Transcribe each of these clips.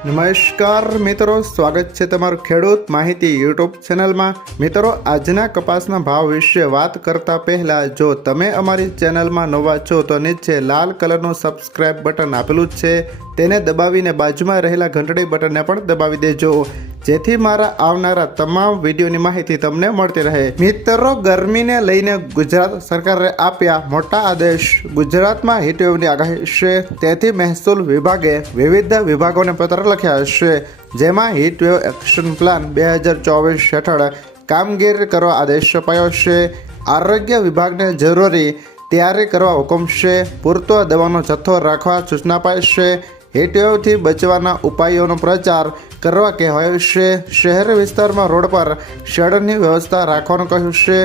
નમસ્કાર મિત્રો, સ્વાગત છે તમારું ખેડૂત માહિતી યુટ્યુબ ચેનલમાં। મિત્રો, આજના કપાસના ભાવ વિશે વાત કરતા પહેલા જો તમે અમારી ચેનલમાં નવા છો તો નીચે લાલ કલરનું સબસ્ક્રાઇબ બટન આપેલું જ છે, તેને દબાવીને બાજુમાં રહેલા ઘંટડી બટનને પણ દબાવી દેજો, જેથી મારા આવનારા તમામ વિડીયોની માહિતી તમને મળતી રહે। મિત્રો, ગરમીને લઈને ગુજરાત સરકારે આપ્યા મોટા આદેશ। ગુજરાતમાં હીટવેવની આગાહી છે, તેથી મહેસૂલ વિભાગે વિવિધ વિભાગોને પત્ર લખ્યા છે, જેમાં હીટવેવ એક્શન પ્લાન 2024 હેઠળ કામગીરી કરવા આદેશ અપાયો છે। આરોગ્ય વિભાગને જરૂરી તૈયારી કરવા હુકમ છે। પૂરતો દવાનો જથ્થો રાખવા સૂચના અપાઈ છે। હીટવેવથી બચવાના ઉપાયોનો પ્રચાર કરવા કહેવાયું છે। શહેરી વિસ્તારમાં રોડ પર શેડની વ્યવસ્થા રાખવાનું કહ્યું છે।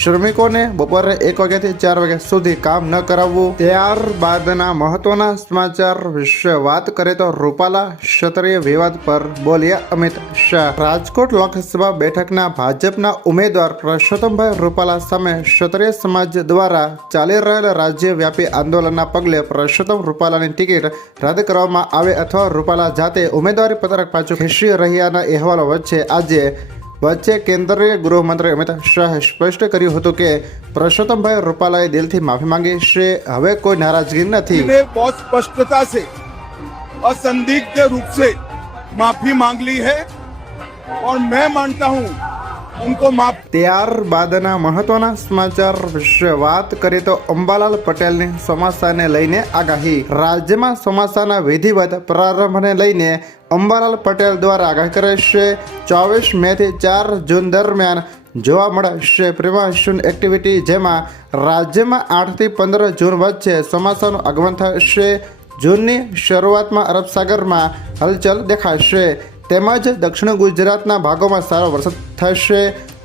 શ્રમિકોને બપોરે 1 વાગ્યાથી 4 વાગ્યા સુધી કામ ન કરાવવું। ત્યારબાદના મહત્વના સમાચાર વિશે વાત કરીએ તો રૂપાલા ક્ષત્રિય વિવાદ પર બોલ્યા અમિત શાહ। રાજકોટ લોકસભા બેઠકના ભાજપના ઉમેદવાર પરસોત્તમભાઈ રૂપાલા સામે ક્ષત્રિય સમાજ દ્વારા ચાલી રહેલા રાજ્યવ્યાપી આંદોલનના પગલે પરસોત્તમ રૂપાલાની ટિકિટ રદ કરવામાં આવે અથવા રૂપાલા જાતે ઉમેદવારી પત્રક પાછું ખેંચી રહ્યાના અહેવાલો વચ્ચે કેન્દ્રીય ગૃહમંત્રી અમિત શાહે સ્પષ્ટ કર્યું હતું કે પરસોત્તમભાઈ રૂપાલાએ દિલથી માફી માંગી છે, હવે કોઈ નારાજગી નથી। बहुत स्पष्टता से असंदिग्ध रूप से माफी मांग ली है और मैं मानता हूं उनको माफ। ત્યારબાદના મહત્વના સમાચાર વિશે વાત કરીએ તો અંબાલાલ પટેલની ચોમાસાને લઈને આગાહી। રાજ્યમાં ચોમાસાના વિધિવત પ્રારંભને લઈને અંબાલાલ પટેલ દ્વારા આગાહી કરે છે। 24 મે થી 4 જૂન દરમિયાન જોવા મળશે પ્રિમોન્સૂન એક્ટિવિટી, જેમાં રાજ્યમાં 8 થી 15 જૂન વચ્ચે ચોમાસાનું આગમન થશે। જૂનની શરૂઆતમાં અરબ સાગરમાં હલચલ દેખાશે, તેમજ દક્ષિણ ગુજરાતના ભાગોમાં સારો વરસાદ થશે।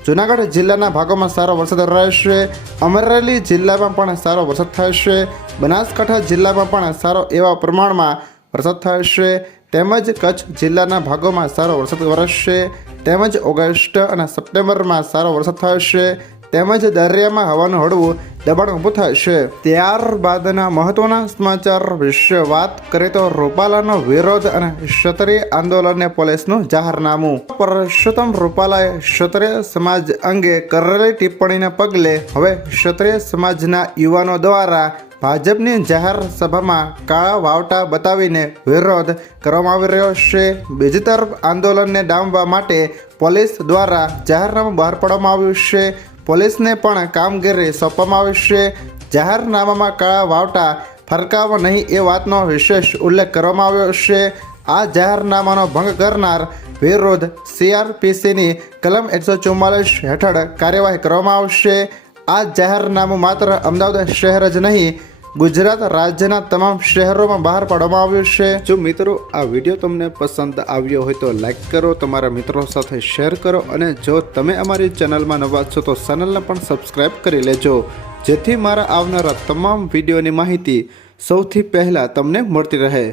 જૂનાગઢ જિલ્લાના ભાગોમાં સારો વરસાદ રહેશે। અમરેલી જિલ્લામાં પણ સારો વરસાદ થશે। બનાસકાંઠા જિલ્લામાં પણ સારો એવા પ્રમાણમાં વરસાદ થશે, તેમજ કચ્છ જિલ્લાના ભાગોમાં સારો વરસાદ વરસશે, તેમજ ઓગસ્ટ અને સપ્ટેમ્બરમાં સારો વરસાદ થશે, તેમજ દરિયામાં હવાનું હળવું દબાણ ઊભું થશે। ત્યારબાદના મહત્વના સમાચાર વિશે વાત કરીએ તો રૂપાલાનો વિરોધ અને ક્ષત્રિય આંદોલનને પોલીસનું જાહેરનામું। પરસોત્તમ રૂપાલાએ ક્ષત્રિય સમાજ અંગે કરેલી ટિપ્પણીને પગલે હવે ક્ષત્રિય સમાજના યુવાનો દ્વારા ભાજપની જાહેર સભામાં કાળા વાવટા બતાવીને વિરોધ કરવામાં આવી રહ્યો છે। બીજી તરફ આંદોલનને ડામવા માટે પોલીસ દ્વારા જાહેરનામું બહાર પાડવામાં આવ્યું છે। પોલીસને પણ કામગીરી સોંપવામાં આવી છે। જાહેરનામામાં કાળા વાવટા ફરકાવવા નહીં એ વાતનો વિશેષ ઉલ્લેખ કરવામાં આવ્યો છે। આ જાહેરનામાનો ભંગ કરનાર વિરુદ્ધ CRPCની કલમ 144 હેઠળ કાર્યવાહી કરવામાં આવશે। આ જાહેરનામું માત્ર અમદાવાદ શહેર જ નહીં, ગુજરાત રાજ્યના તમામ શહેરોમાં બહાર પાડવામાં આવ્યું છે। જો મિત્રો આ વિડીયો તમને પસંદ આવ્યો હોય તો લાઈક કરો, તમારા મિત્રો સાથે શેર કરો, અને જો તમે અમારી ચેનલમાં નવા છો તો ચેનલને પણ સબસ્ક્રાઈબ કરી લેજો, જેથી મારા આવનારા તમામ વિડીયોની માહિતી સૌથી પહેલાં તમને મળતી રહે।